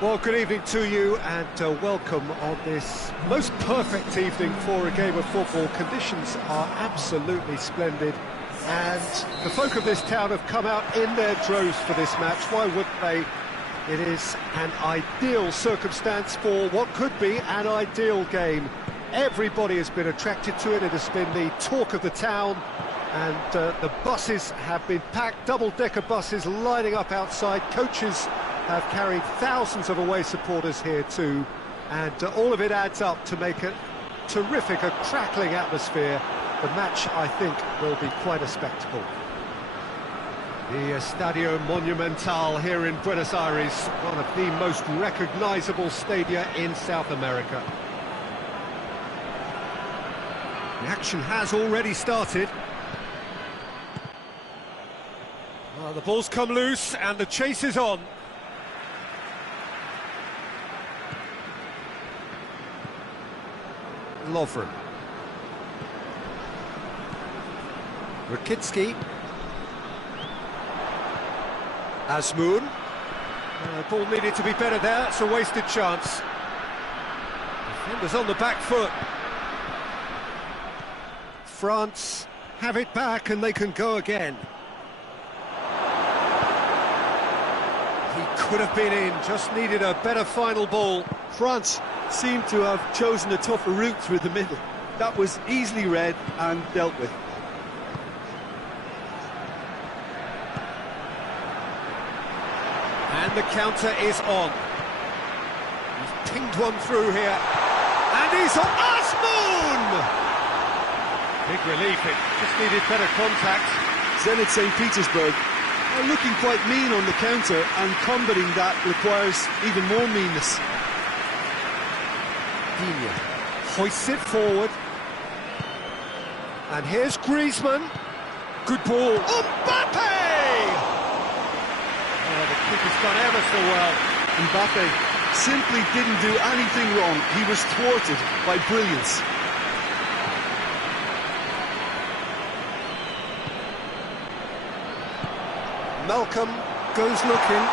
Well, good evening to you and welcome on this most perfect evening for a game of football. Conditions are absolutely splendid and the folk of this town have come out in their droves for this match. Why wouldn't they? It is an ideal circumstance for what could be an ideal game. Everybody has been attracted to it. It has been the talk of the town, and the buses have been packed, double-decker buses lining up outside. Coaches have carried thousands of away supporters here too, and all of it adds up to make a terrific, a crackling atmosphere. The match, I think, will be quite a spectacle. The Estadio Monumental here in Buenos Aires, one of the most recognisable stadia in South America. The action has already started. Well, the ball's come loose and the chase is on. Lovren. Rakitsky. Azmoun. Ball needed to be better there, it's a wasted chance. Defenders on the back foot. France have it back and they can go again. He could have been in, just needed a better final ball. France seemed to have chosen a tougher route through the middle. That was easily read and dealt with. And the counter is on. He's pinged one through here. And he's on Azmoun! Big relief, it just needed better contact. Zenit St. Petersburg are looking quite mean on the counter, and combating that requires even more meanness. Digne hoists it forward. And here's Griezmann. Good ball. Mbappe! Oh, the keeper's done ever so well. Mbappe simply didn't do anything wrong. He was thwarted by brilliance. Malcolm goes looking.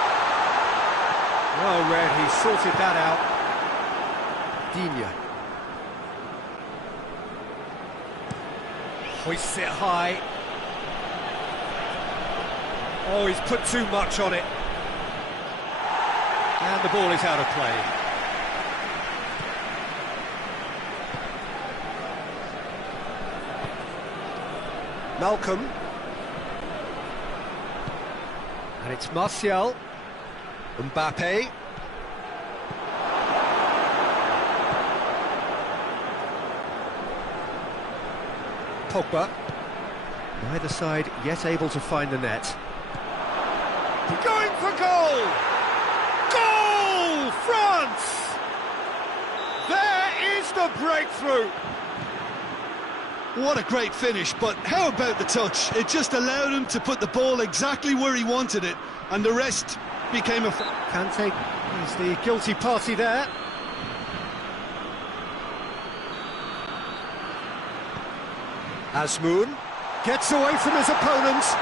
Well read, he sorted that out. Digne hoists it high. Oh, he's put too much on it. And the ball is out of play. Malcolm. And it's Martial. Mbappe. Pogba. Neither side yet able to find the net. Going for goal! Goal! France! There is the breakthrough! What a great finish, but how about the touch? It just allowed him to put the ball exactly where he wanted it, and the rest became a... Kante is the guilty party there. Azmoun gets away from his opponents.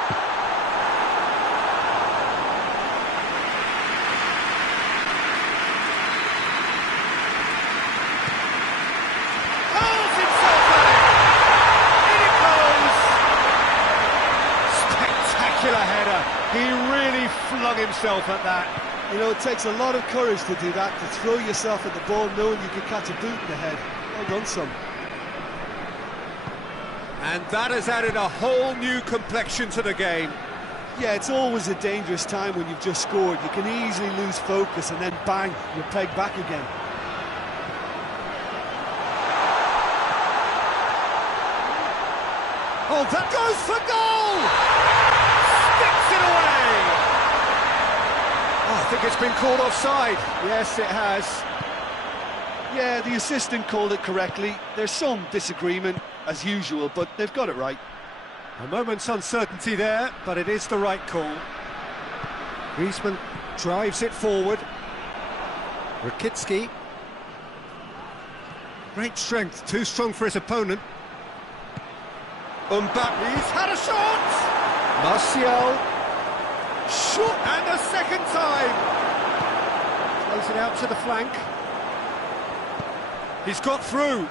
Hurls himself at it! In it goes! Spectacular header. He really flung himself at that. You know, it takes a lot of courage to do that, to throw yourself at the ball knowing you could catch a boot in the head. Well done, son. And that has added a whole new complexion to the game. Yeah, it's always a dangerous time when you've just scored. You can easily lose focus and then bang, you're pegged back again. Oh, that goes for goal! Sticks it away! Oh, I think it's been called offside. Yes, it has. Yeah, the assistant called it correctly. There's some disagreement, as usual, but they've got it right. A moment's uncertainty there, but it is the right call. Griezmann drives it forward. Rakitsky. Great strength, too strong for his opponent. Mbappe's had a shot! Martial. Shot, and a second time! Plays it out to the flank. He's got through.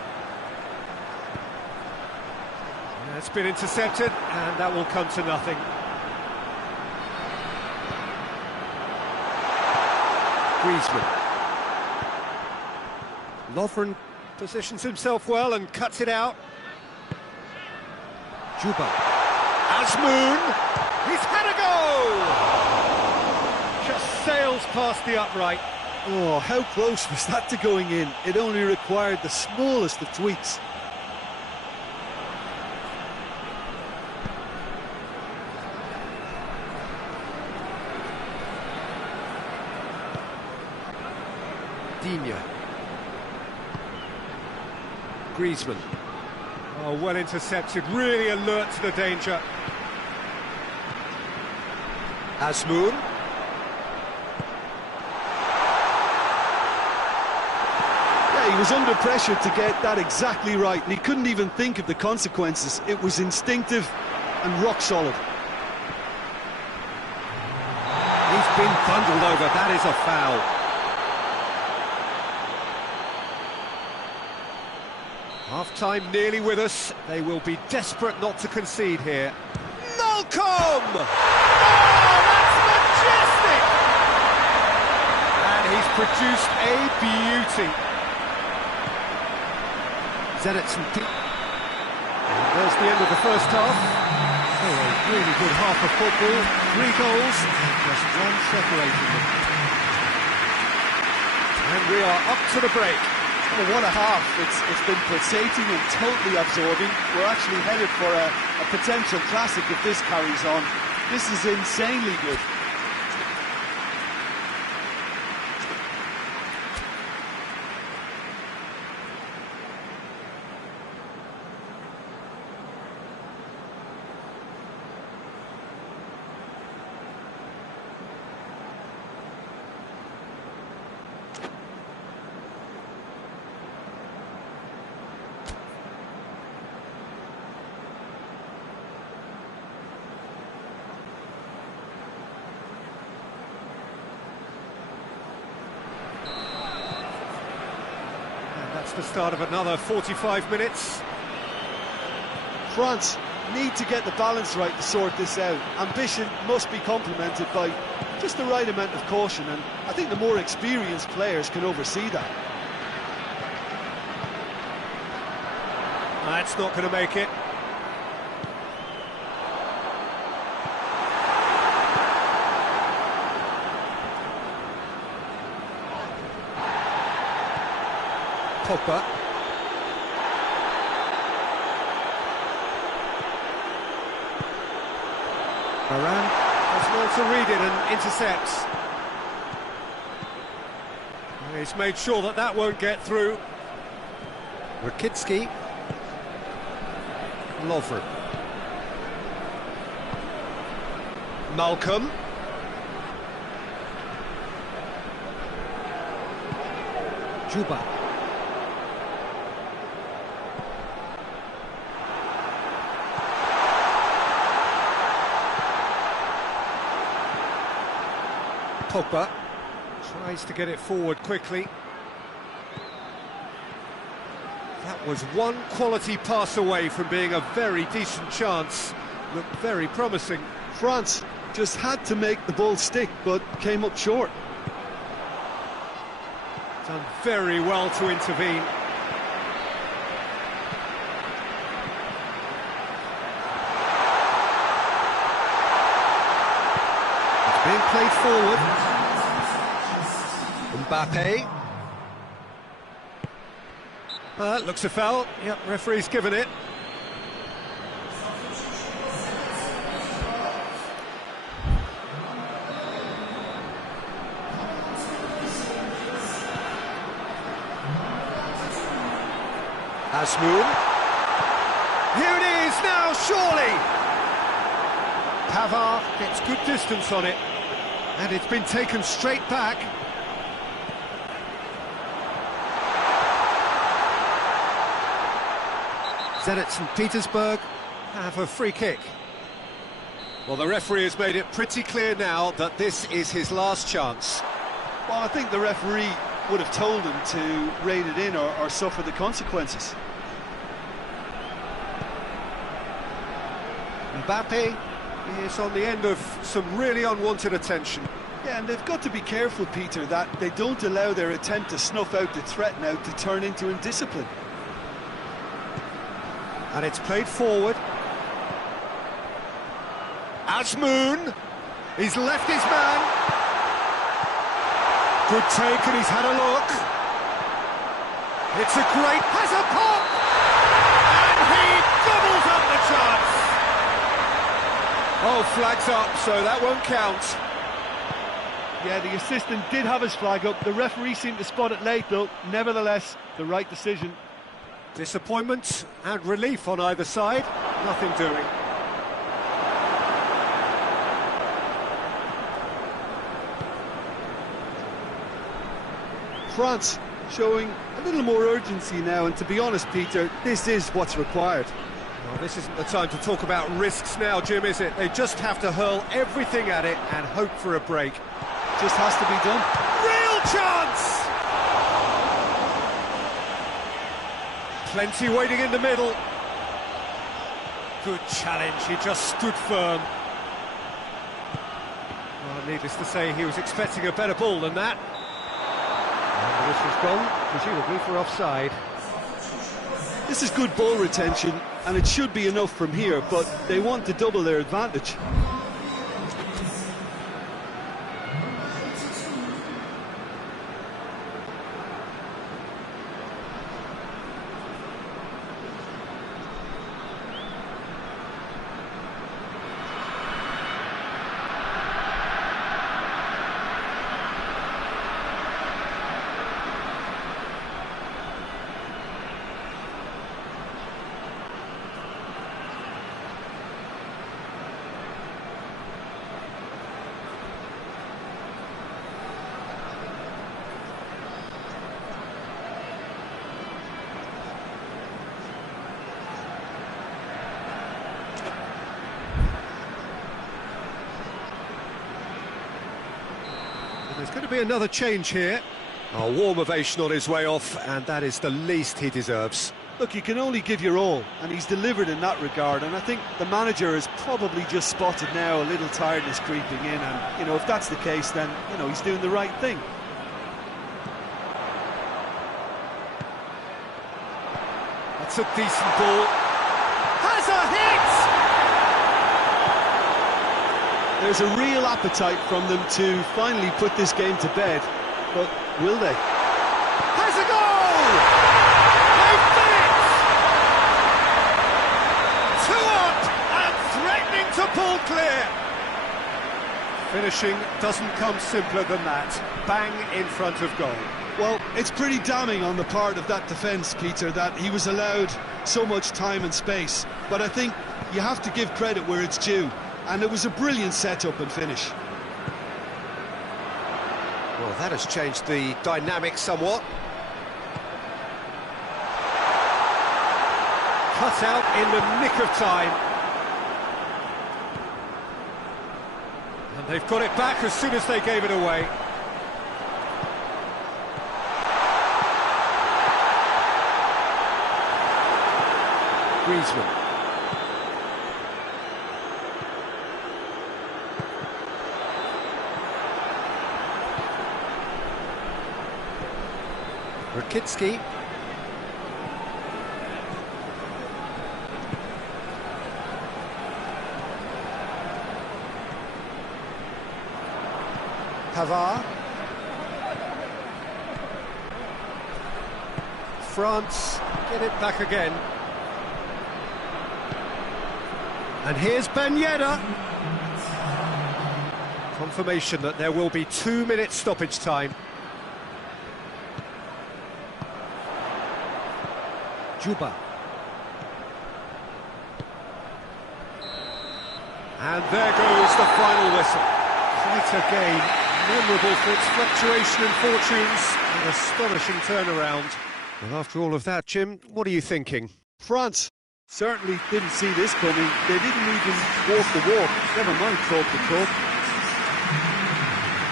It's been intercepted, and that will come to nothing. Griezmann. Lovren positions himself well and cuts it out. Juba. Azmoun. He's had a go! Just sails past the upright. Oh, how close was that to going in? It only required the smallest of tweaks. Digne. Griezmann. Oh, well intercepted, really alert to the danger. Azmoun. Yeah, he was under pressure to get that exactly right, and he couldn't even think of the consequences. It was instinctive and rock solid. He's been bundled over, that is a foul. Half-time nearly with us. They will be desperate not to concede here. Malcolm! Oh, that's majestic! And he's produced a beauty. Zenitson. And there's the end of the first half. Oh, a really good half of football. 3 goals and just one separating them. And we are up to the break. Well, what a half. It's been pulsating and totally absorbing. We're actually headed for a potential classic if this carries on. This is insanely good. That's the start of another 45 minutes. France need to get the balance right to sort this out. Ambition must be complemented by just the right amount of caution, and I think the more experienced players can oversee that. That's not going to make it. Pogba. Varane does well to read it and intercepts. He's made sure that that won't get through. Rakitsky. Lovren. Malcolm. Juba. Pogba tries to get it forward quickly. That was one quality pass away from being a very decent chance. Looked very promising. France just had to make the ball stick, but came up short. Done very well to intervene. It's being played forward. Mbappe. Looks a foul. Yep, referee's given it. Azmoun. Here it is now, surely! Pavard gets good distance on it, and it's been taken straight back. Zenit St. Petersburg have a free kick. Well, the referee has made it pretty clear now that this is his last chance. Well, I think the referee would have told him to rein it in or suffer the consequences. Mbappe is on the end of some really unwanted attention. Yeah, and they've got to be careful, Peter, that they don't allow their attempt to snuff out the threat now to turn into indiscipline. And it's played forward. Azmoun, he's left his man. Good take, and he's had a look. It's a great, has a pop! And he doubles up the chance. Oh, flag's up, so that won't count. Yeah, the assistant did have his flag up. The referee seemed to spot it late, though. Nevertheless, the right decision. Disappointment and relief on either side. Nothing doing. France showing a little more urgency now, and to be honest, Peter, this is what's required. Well, this isn't the time to talk about risks now, Jim, is it? They just have to hurl everything at it and hope for a break. Just has to be done. Real chance! Plenty waiting in the middle. Good challenge, he just stood firm. Well, needless to say, he was expecting a better ball than that. And the whistle's gone, presumably for offside. This is good ball retention, and it should be enough from here, but they want to double their advantage. There's going to be another change here. A warm ovation on his way off, and that is the least he deserves. Look, you can only give your all, and he's delivered in that regard, and I think the manager has probably just spotted now a little tiredness creeping in, and, you know, if that's the case, then, you know, he's doing the right thing. That's a decent ball. Has a hit! There's a real appetite from them to finally put this game to bed, but will they? Has a goal! They've done it! 2 up and threatening to pull clear. Finishing doesn't come simpler than that. Bang in front of goal. Well, it's pretty damning on the part of that defence, Peter, that he was allowed so much time and space. But I think you have to give credit where it's due. And it was a brilliant setup and finish. Well, that has changed the dynamic somewhat. Cut out in the nick of time. And they've got it back as soon as they gave it away. Griezmann. Rakitsky. Pavard. France get it back again. And here's Ben Yedder. Confirmation that there will be 2-minute stoppage time. Juba. And there goes the final whistle. Quite a game, memorable for its fluctuation in fortunes, an astonishing turnaround. Well, after all of that, Jim, what are you thinking? France certainly didn't see this coming. They didn't even walk the walk, never mind talk the talk.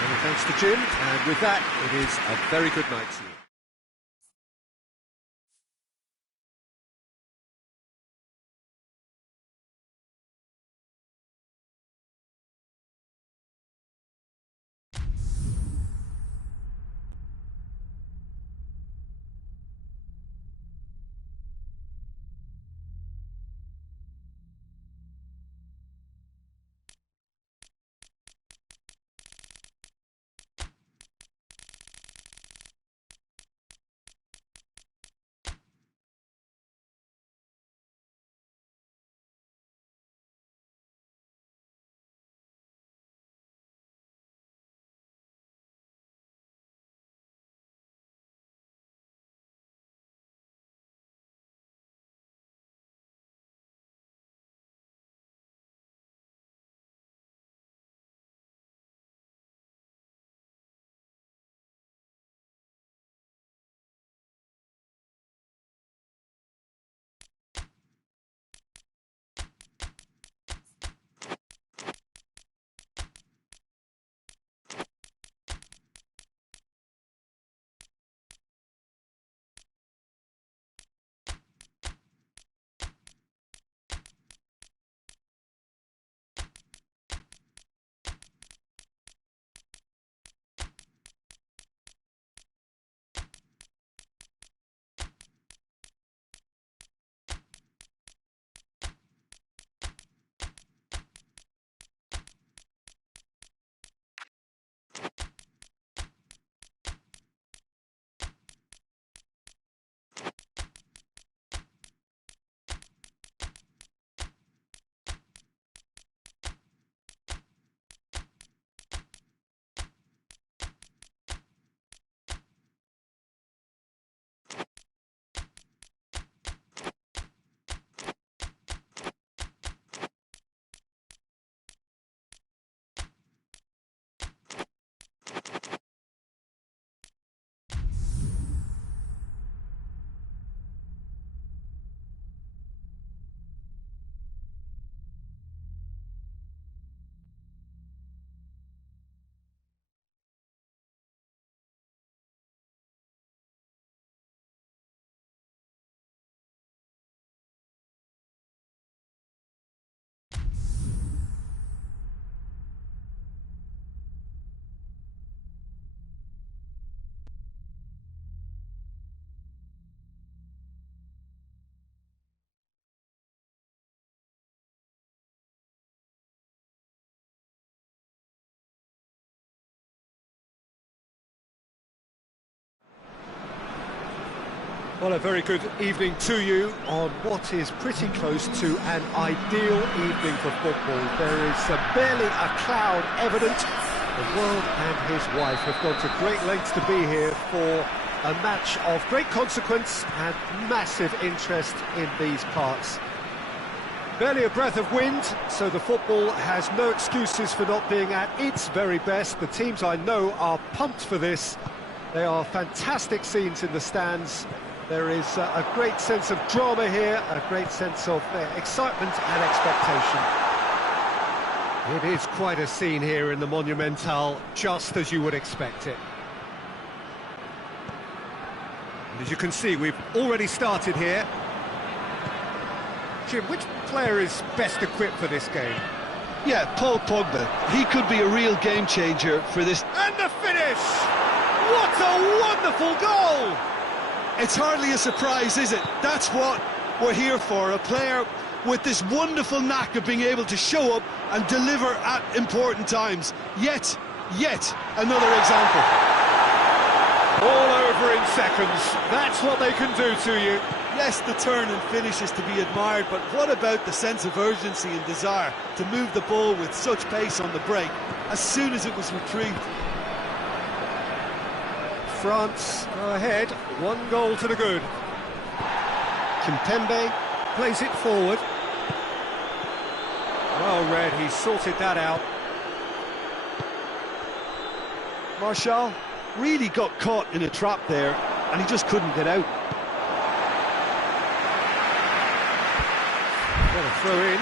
And thanks to Jim, and with that, it is a very good night to you. Well, a very good evening to you on what is pretty close to an ideal evening for football. There is barely a cloud evident. The world and his wife have gone to great lengths to be here for a match of great consequence and massive interest in these parts. Barely a breath of wind, so the football has no excuses for not being at its very best. The teams I know are pumped for this. They are fantastic scenes in the stands. There is a great sense of drama here, a great sense of excitement and expectation. It is quite a scene here in the Monumental, just as you would expect it. And as you can see, we've already started here. Jim, which player is best equipped for this game? Yeah, Paul Pogba. He could be a real game changer for this. And the finish! What a wonderful goal! It's hardly a surprise, is it? That's what we're here for, a player with this wonderful knack of being able to show up and deliver at important times. Yet another example. All over in seconds, that's what they can do to you. Yes, the turn and finish is to be admired, but what about the sense of urgency and desire to move the ball with such pace on the break as soon as it was retrieved? France go ahead, 1 goal to the good. Kimpembe plays it forward. Well read, he sorted that out. Martial really got caught in a trap there, and he just couldn't get out. What a throw in.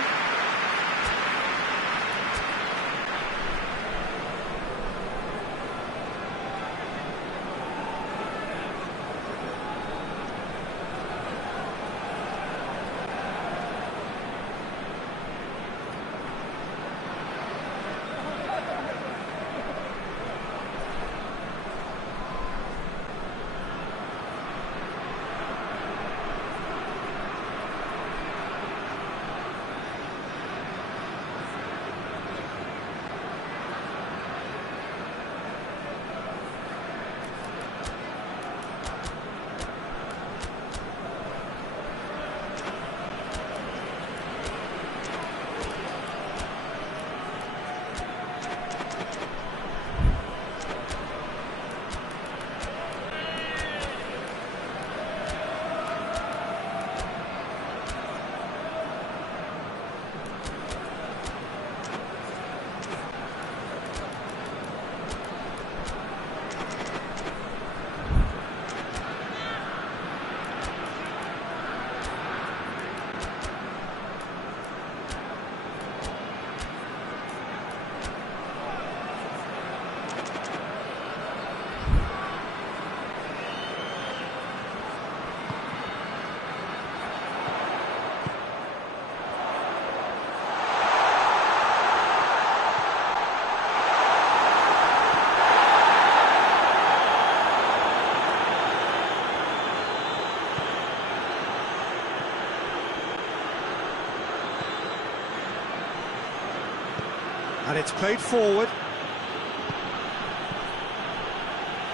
And it's played forward.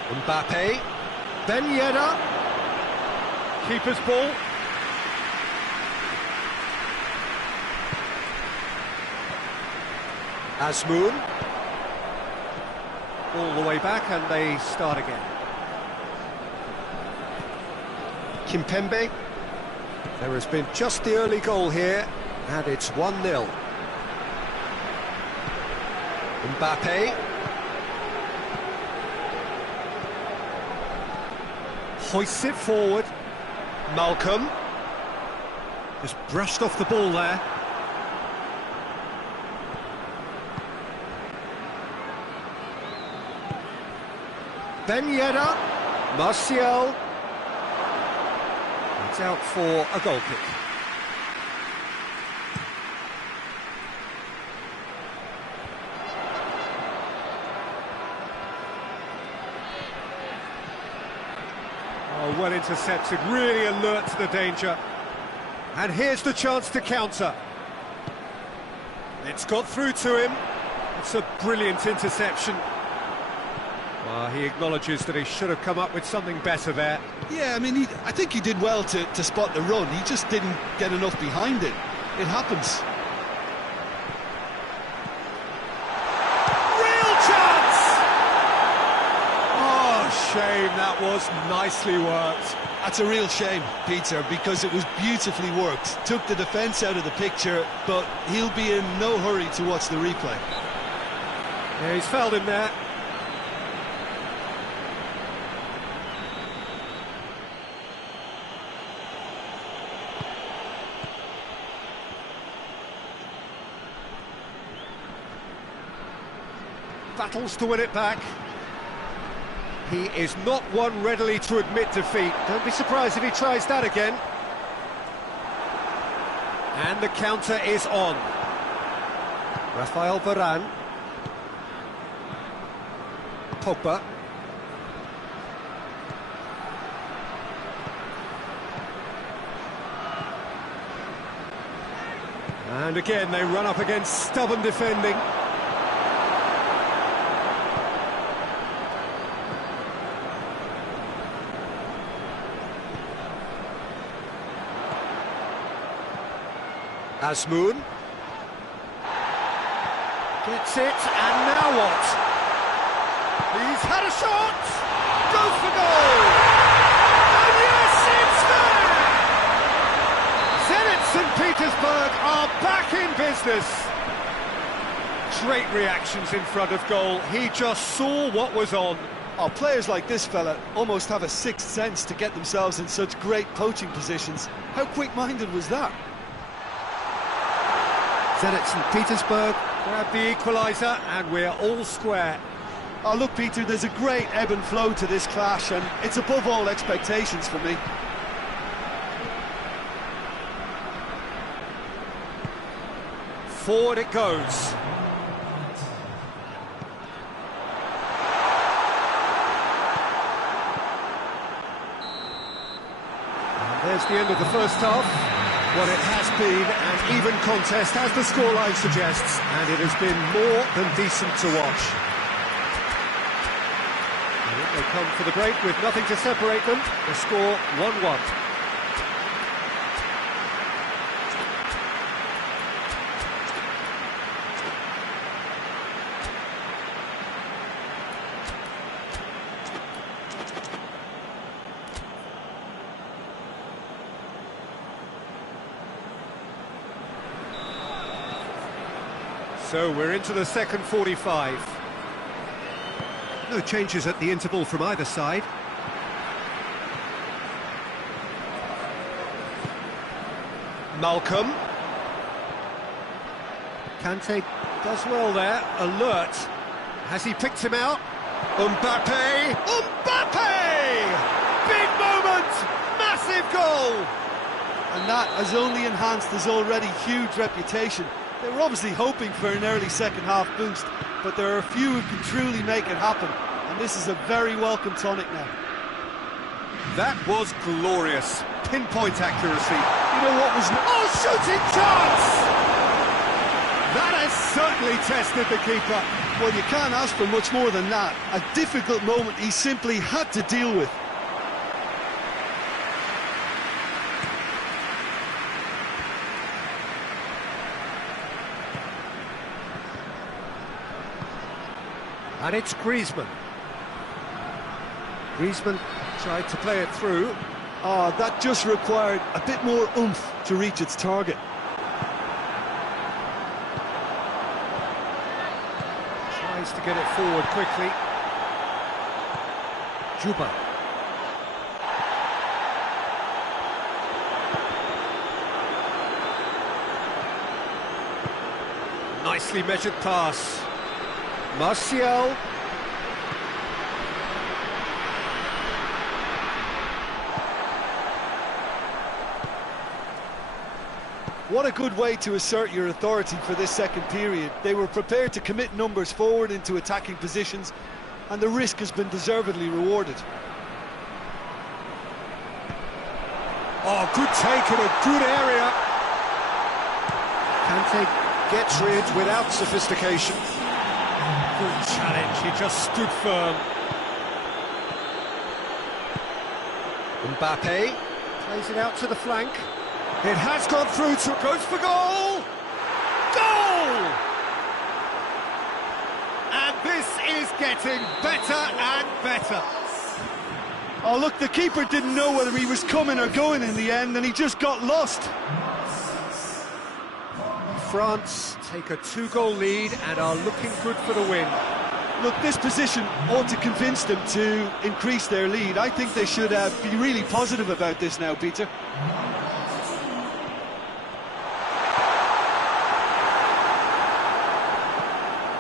Mbappe. Ben Yedder. Keeper's ball. Azmoun. All the way back and they start again. Kimpembe. There has been just the early goal here and it's 1-0. Mbappe. Hoists it forward. Malcolm. Just brushed off the ball there. Ben Yedder. Martial. It's out for a goal kick. Oh, well intercepted, really alert to the danger. And here's the chance to counter. It's got through to him. It's a brilliant interception. Well, he acknowledges that he should have come up with something better there. Yeah, I mean, I think he did well to spot the run. He just didn't get enough behind it. It happens. Real chance! Oh, shame, that was nicely worked. That's a real shame, Peter, because it was beautifully worked. Took the defence out of the picture, but he'll be in no hurry to watch the replay. Yeah, he's fouled him there. Battles to win it back. He is not one readily to admit defeat. Don't be surprised if he tries that again. And the counter is on. Rafael Varane. Pogba. And again they run up against stubborn defending. Azmoun gets it, and now what? He's had a shot, goes for goal, and yes, it's there! Zenit St. Petersburg are back in business. Great reactions in front of goal, he just saw what was on. Oh, players like this fella almost have a sixth sense to get themselves in such great poaching positions. How quick-minded was that? Zenit St. Petersburg grab the equaliser and we're all square. Oh, look, Peter, there's a great ebb and flow to this clash and it's above all expectations for me. Forward it goes. And there's the end of the first half. Well, it has been an even contest, as the scoreline suggests, and it has been more than decent to watch. And they come for the break with nothing to separate them. The score 1-1. So we're into the second 45. No changes at the interval from either side. Malcolm. Kante does well there, alert. Has he picked him out? Mbappe! Mbappe! Big moment! Massive goal! And that has only enhanced his already huge reputation. They were obviously hoping for an early second-half boost, but there are a few who can truly make it happen, and this is a very welcome tonic now. That was glorious. Pinpoint accuracy. You know what was... Oh, shooting chance! That has certainly tested the keeper. Well, you can't ask for much more than that. A difficult moment he simply had to deal with. And it's Griezmann. Griezmann tried to play it through. Oh, that just required a bit more oomph to reach its target. Tries to get it forward quickly. Juba. Nicely measured pass. Martial. What a good way to assert your authority for this second period. They were prepared to commit numbers forward into attacking positions, and the risk has been deservedly rewarded. Oh, good take in a good area. Kante gets rid without sophistication. Good challenge, he just stood firm. Mbappe plays it out to the flank. It has gone through to... goes for goal! Goal! And this is getting better and better. Oh, look, the keeper didn't know whether he was coming or going in the end, and he just got lost. France take a 2-goal lead and are looking good for the win. Look, this position ought to convince them to increase their lead. I think they should be really positive about this now, Peter.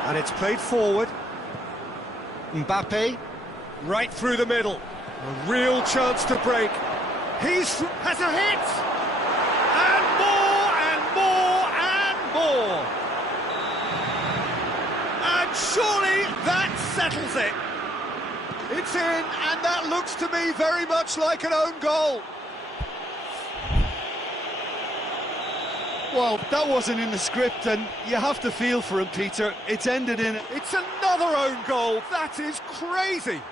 And it's played forward. Mbappe, right through the middle. A real chance to break. Has a hit! And more, and more, and more! And surely that settles it. It's in, and that looks to me very much like an own goal. Well, that wasn't in the script, and you have to feel for him, Peter. It's ended in... It's another own goal. That is crazy.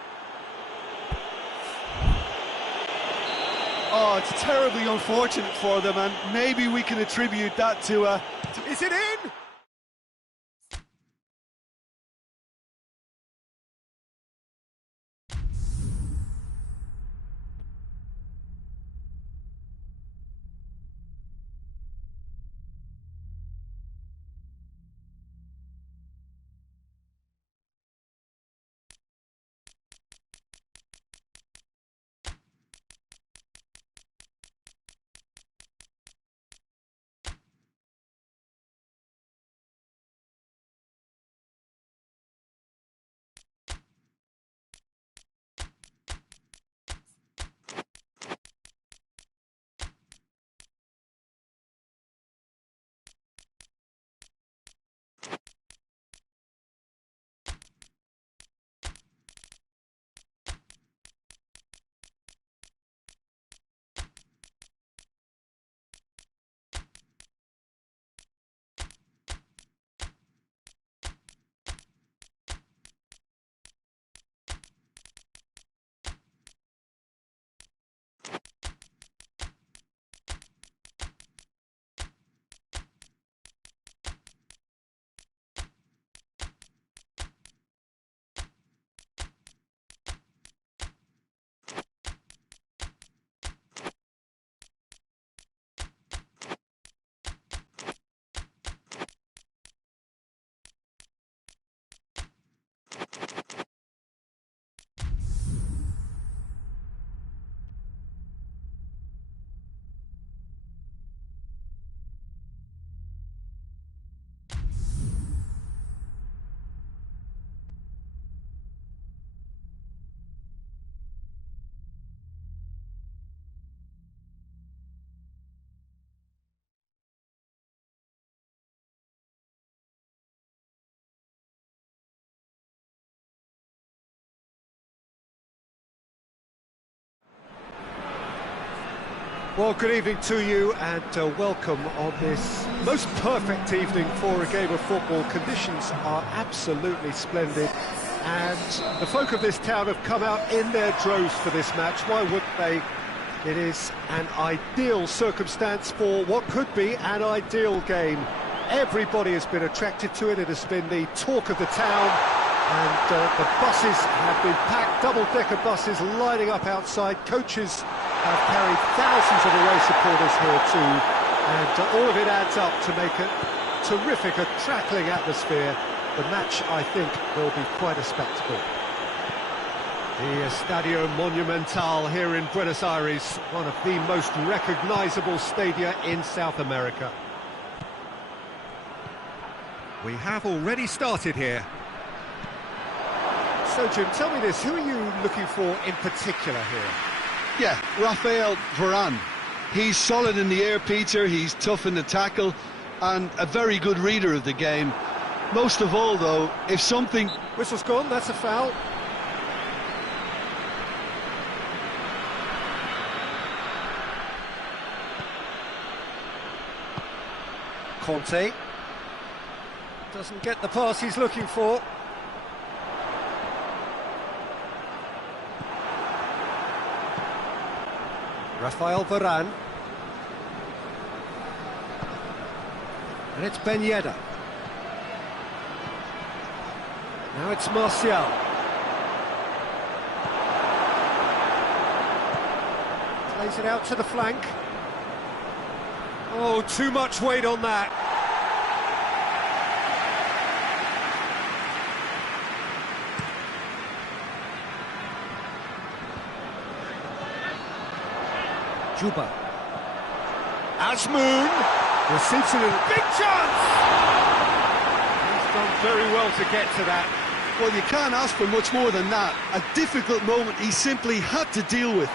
Oh, it's terribly unfortunate for them, and maybe we can attribute that to... Is it in? Well, good evening to you and welcome on this most perfect evening for a game of football. Conditions are absolutely splendid and the folk of this town have come out in their droves for this match. Why wouldn't they? It is an ideal circumstance for what could be an ideal game. Everybody has been attracted to it. It has been the talk of the town, and the buses have been packed, double-decker buses lining up outside. Coaches have carried thousands of away supporters here too, and all of it adds up to make a terrific, a crackling atmosphere. The match, I think, will be quite a spectacle. The Estadio Monumental here in Buenos Aires, one of the most recognisable stadia in South America. We have already started here. So, Jim, tell me this, who are you looking for in particular here? Yeah, Rafael Varane. He's solid in the air, Peter, he's tough in the tackle, and a very good reader of the game. Most of all, though, if something... Whistle's gone, that's a foul. Conte doesn't get the pass he's looking for. Rafael Varane. And it's Ben Yedder. Now it's Martial. Plays it out to the flank. Oh, too much weight on that. Juba. Azmoun receives it in a big chance! He's done very well to get to that. Well, you can't ask for much more than that. A difficult moment he simply had to deal with.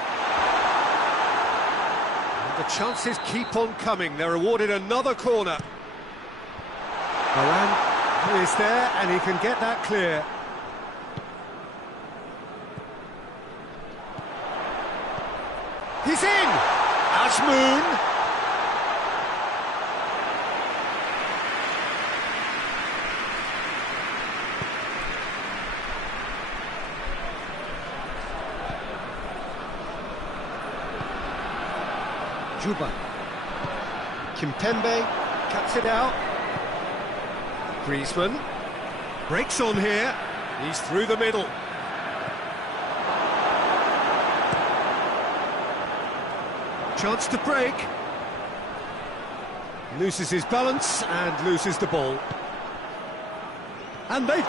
And the chances keep on coming. They're awarded another corner. Varane is there and he can get that clear. He's in! Azmoun! Juba. Kimpembe cuts it out. Griezmann breaks on here. He's through the middle. Chance to break. Loses his balance and loses the ball. And the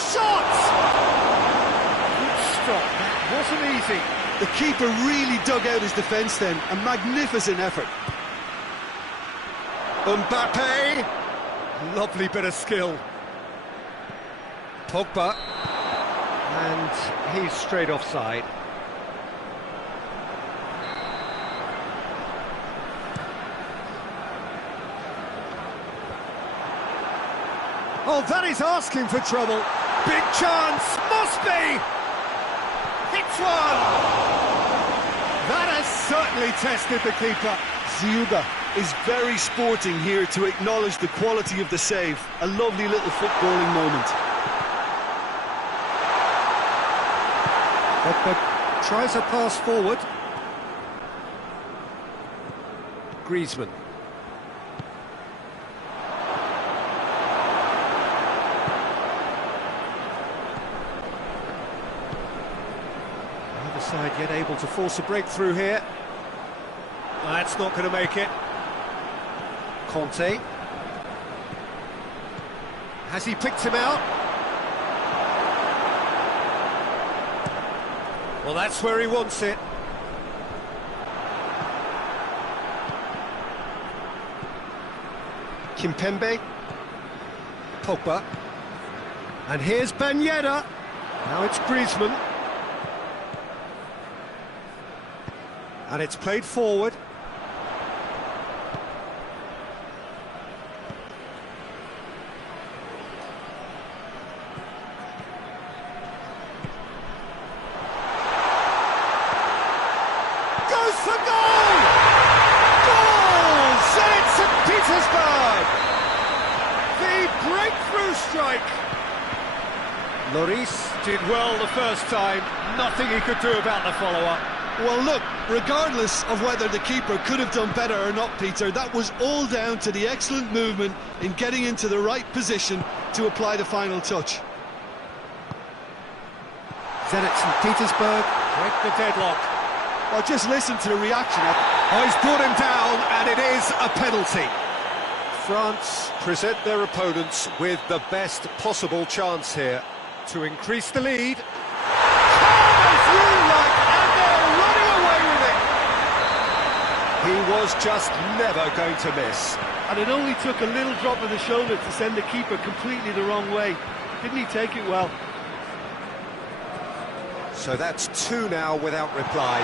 shot! Good stop. That wasn't easy. The keeper really dug out his defence then. A magnificent effort. Mbappe. Lovely bit of skill. Pogba. And he's straight offside. Oh, that is asking for trouble. Big chance. Must be. Hits one. That has certainly tested the keeper. Ziuba is very sporting here to acknowledge the quality of the save. A lovely little footballing moment. Pogba tries a pass forward. Griezmann. Neither side yet able to force a breakthrough here. That's not going to make it. Conte. Has he picked him out? Well, that's where he wants it. Kimpembe. Pogba. And here's Ben Yedder. Now it's Griezmann. And it's played forward. Goes for goal! breakthrough strike. Lloris did well the first time, nothing he could do about the follow-up. Well, look, regardless of whether the keeper could have done better or not, Peter, that was all down to the excellent movement in getting into the right position to apply the final touch. Zenit St. Petersburg break the deadlock. Well, just listen to the reaction. Oh, he's brought him down, and it is a penalty. France present their opponents with the best possible chance here to increase the lead. He was just never going to miss. And it only took a little drop of the shoulder to send the keeper completely the wrong way. Didn't he take it well? So that's two now without reply.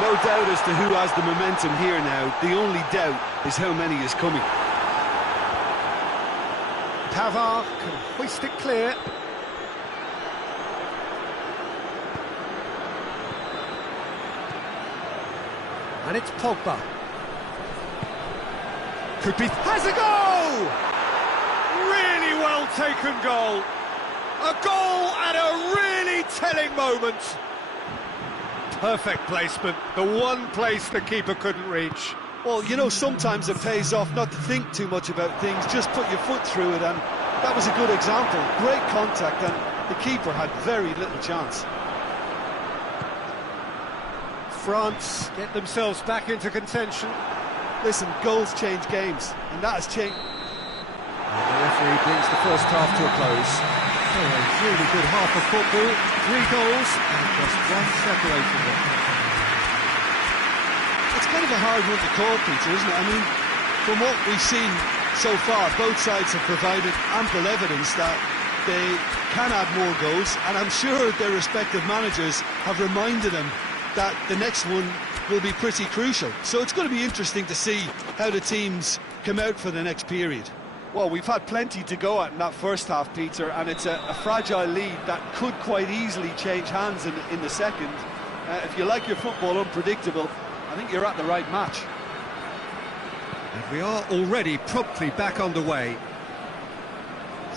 No doubt as to who has the momentum here now. The only doubt is how many is coming. Pavard can hoist it clear. And it's Pogba. Could be... Has a goal! Really well taken goal. A goal at a really telling moment. Perfect placement. The one place the keeper couldn't reach. Well, you know, sometimes it pays off not to think too much about things. Just put your foot through it, and that was a good example. Great contact, and the keeper had very little chance. France get themselves back into contention. Listen, goals change games, and that has changed. And the referee brings the first half to a close. So a really good half of football, 3 goals and just one separating them. It's kind of a hard one to call, Peter, isn't it? I mean, from what we've seen so far, both sides have provided ample evidence that they can add more goals, and I'm sure their respective managers have reminded them that the next one will be pretty crucial. So it's going to be interesting to see how the teams come out for the next period. Well, we've had plenty to go at in that first half, Peter, and it's a fragile lead that could quite easily change hands in the second. If you like your football unpredictable, I think you're at the right match. And we are already promptly back underway.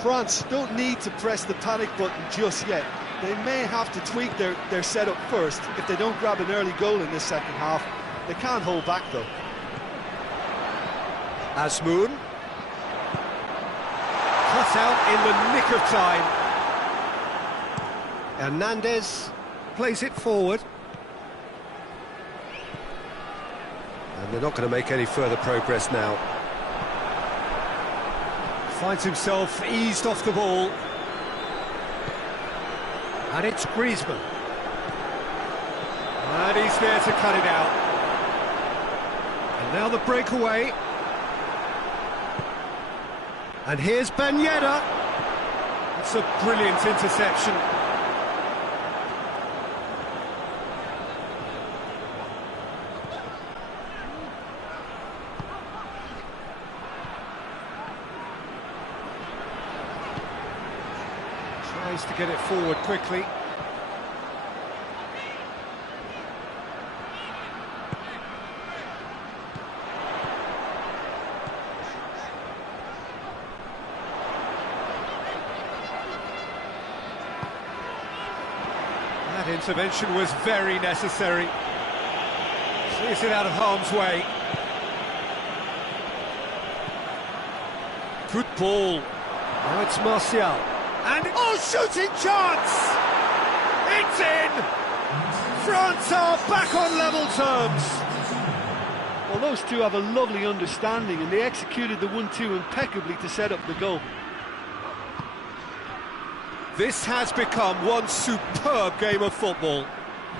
France don't need to press the panic button just yet. They may have to tweak their setup first if they don't grab an early goal in this second half. They can't hold back, though. Azmoun. Cut out in the nick of time. Hernandez plays it forward. And they're not going to make any further progress now. Finds himself eased off the ball. And it's Griezmann. And he's there to cut it out. And now the breakaway. And here's Ben Yedder. It's a brilliant interception. Tries to get it forward quickly. That intervention was very necessary. Clears it out of harm's way. Good ball. Now it's Martial. And, oh, shooting chance! It's in! France are back on level terms. Well, those two have a lovely understanding, and they executed the 1-2 impeccably to set up the goal. This has become one superb game of football.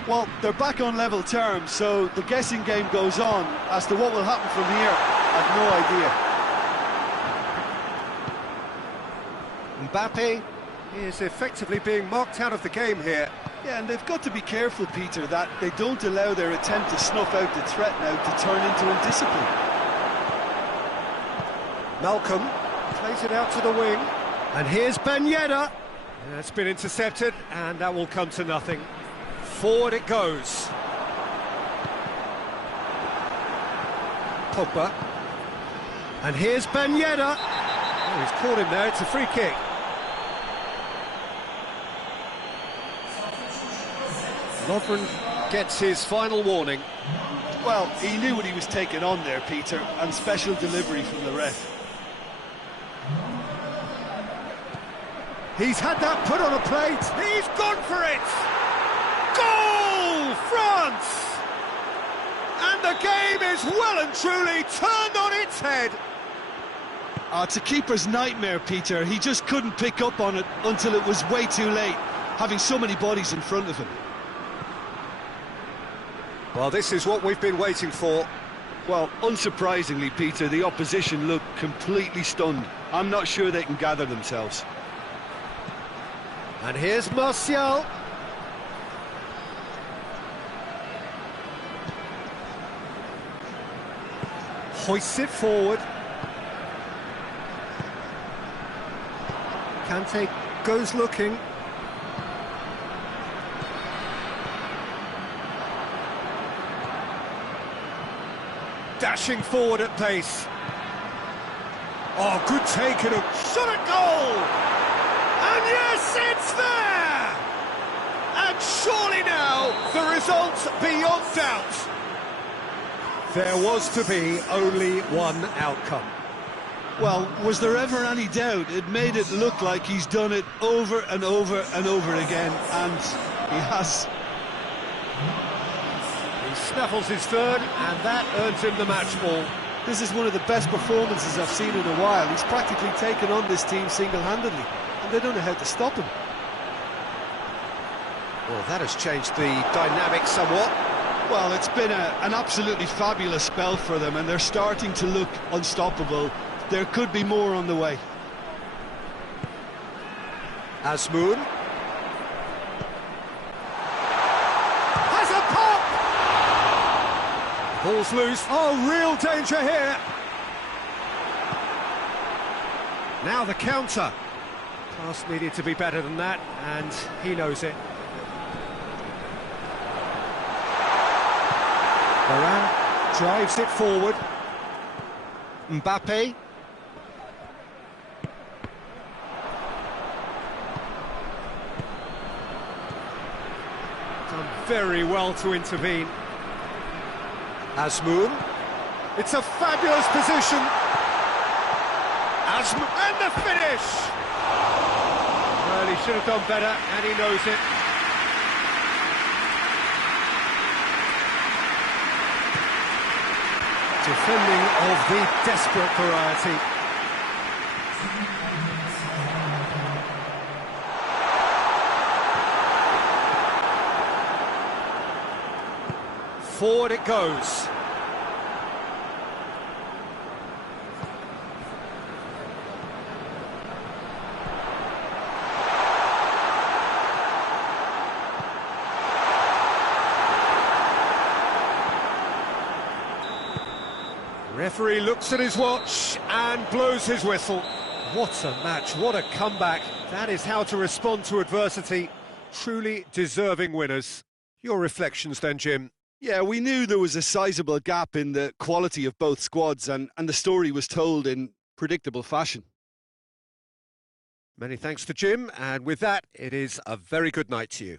Well, they're back on level terms, so the guessing game goes on as to what will happen from here. I've no idea. Mbappe is effectively being marked out of the game here. Yeah, and they've got to be careful, Peter, that they don't allow their attempt to snuff out the threat now to turn into indiscipline. Malcolm plays it out to the wing. And here's Ben Yedder. It's been intercepted, and that will come to nothing. Forward it goes. Pogba. And here's Ben Yedder. Oh, he's caught him there, it's a free kick. Lovren gets his final warning. Well, he knew what he was taking on there, Peter, and special delivery from the ref. He's had that put on a plate. He's gone for it. Goal, France! And the game is well and truly turned on its head. It's a keeper's nightmare, Peter. He just couldn't pick up on it until it was way too late, having so many bodies in front of him. Well, this is what we've been waiting for. Well, unsurprisingly, Peter, the opposition look completely stunned. I'm not sure they can gather themselves. And here's Martial. Hoists it forward. Kante goes looking. Dashing forward at pace. Oh, good take and a shot at goal! And yes, it's there! And surely now, the result's beyond doubt. There was to be only one outcome. Well, was there ever any doubt? It made it look like he's done it over and over and over again, and he has. He snaffles his third, and that earns him the match ball. This is one of the best performances I've seen in a while. He's practically taken on this team single-handedly, and they don't know how to stop him. Well, that has changed the dynamic somewhat. Well, it's been an absolutely fabulous spell for them, and they're starting to look unstoppable. There could be more on the way. Azmoun has a pop! Ball's loose. Oh, real danger here. Now the counter. Pass needed to be better than that, and he knows it. Varane drives it forward. Mbappe. Done very well to intervene. Azmoun. It's a fabulous position. Azmoun, and the finish! Well, he should have done better, and he knows it. Defending of the desperate variety. Forward it goes. Referee looks at his watch and blows his whistle. What a match, what a comeback. That is how to respond to adversity. Truly deserving winners. Your reflections then, Jim? Yeah, we knew there was a sizable gap in the quality of both squads, and the story was told in predictable fashion. Many thanks to Jim, and with that, it is a very good night to you.